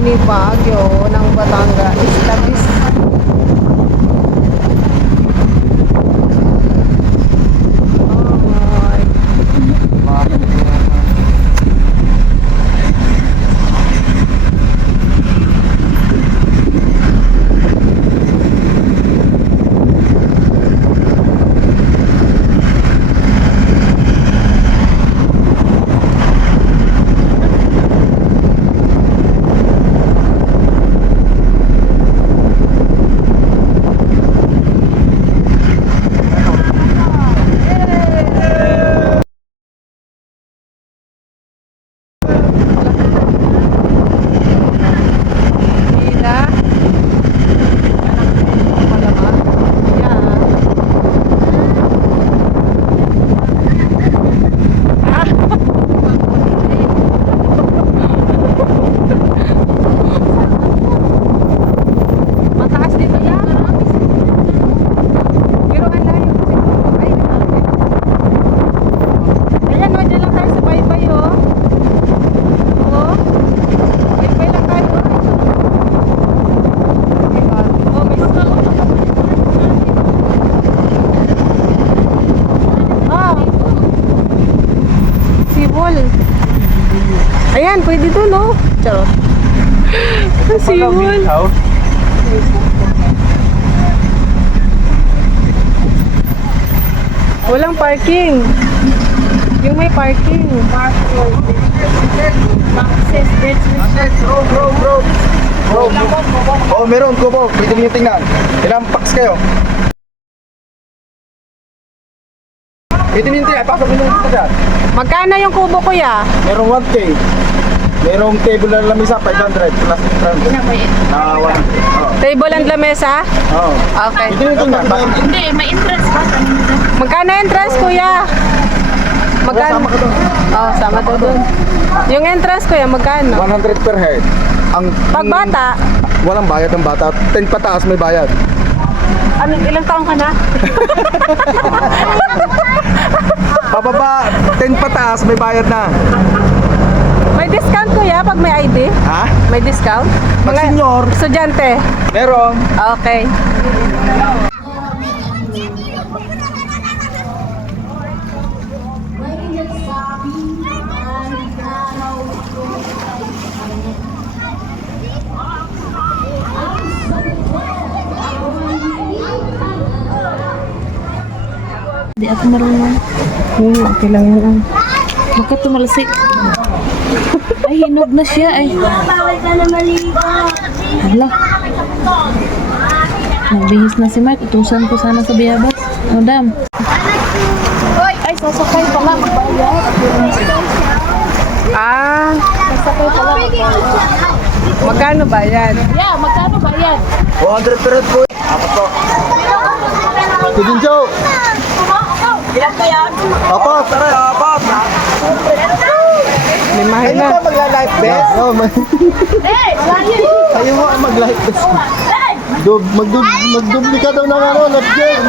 mini Baguio ng Batangas. Labis. Ayan, pwede doon, oh. Charot. Sibol. Walang parking. Yung may parking. Oh, meron kubo. Pwede niyo tingnan. Ilang packs kayo? Pwede niyo tingnan. Pasok niyo dito dyan. Magkano yung kubo, kuya? Merong 1K. Merong table na lamisa, 500 plus entrance. Na 1. Table and lamesa? Oo. Okay. Pwede niyo tingnan. Hindi, may entrance ba? Magkano entrance, kuya? Magkano? Sama ka doon. Oh, sama daw doon. Yung entrance, kuya, magkano? 100 per head. Ang Pag bata, walang bayad ng bata. 10 pataas may bayad. ano, ilang taong ka na? Pababa, 10 pataas may bayad na. May discount, kuya, pag may ID? Ha? May discount? Pag senior, Estudyante? meron. Okay. Hindi ako marunong. Okay lang yun. Bakit tumalasik? Ay, hinog na siya ay. Bawal ka na maligo. Hala. Nagbihis na si Mike. Utusan ko sana sa biyabas. Madam. Ay, sasakay pala. Magbayad. Ah, Sasakay pala. magkano ba yan? Yeah, magkano ba yan? 200 per head po. Apat po. Tudin Joe. Ilan ba yan? Apat, tara, apat. May mahal na. magla-life vest? Oo, Hey! Ryan! ayaw mo mag-life vest. Hey! Magdubli ka daw ng ano, life vest.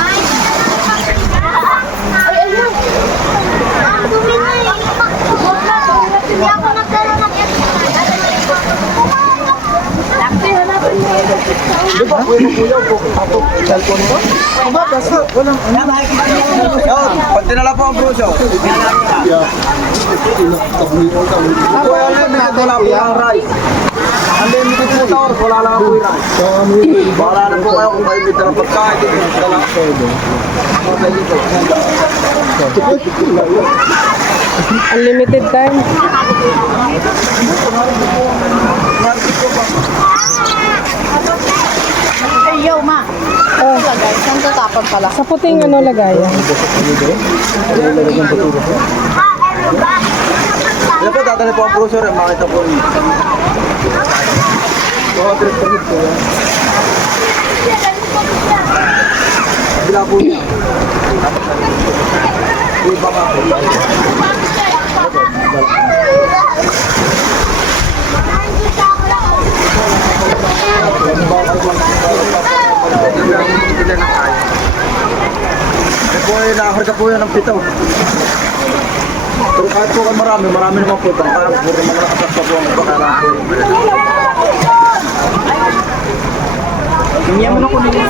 Ay, ayun! Ang dumi na eh! Hindi ako nagkaroon ng Lakti, hanapin mo. Di ba, pwede po yun kung ako cellphone mo? Aba, basta, walang ano. Yun, pag tinala po ang bruso. Ako, unlimited wala po yung rice. Unlimited po tower, wala lang po yung rice. Wala na po kayo kung kayo bita ng pagkain. Unlimited time. Hey, yo, ma! Oh, Lagay, saan tatapon pala? sa puting ano lagayan? Yan po, tatali po ang bruso rin. Makita po rin. Oo, trip po yan. Bila po niya. Iba ka po. Ito po ay nakakarga po yan ng pito. Pero kahit po kayo marami naman po. Baka puro mga nakatas pa po ang baka po. Tingnan mo na ko nila.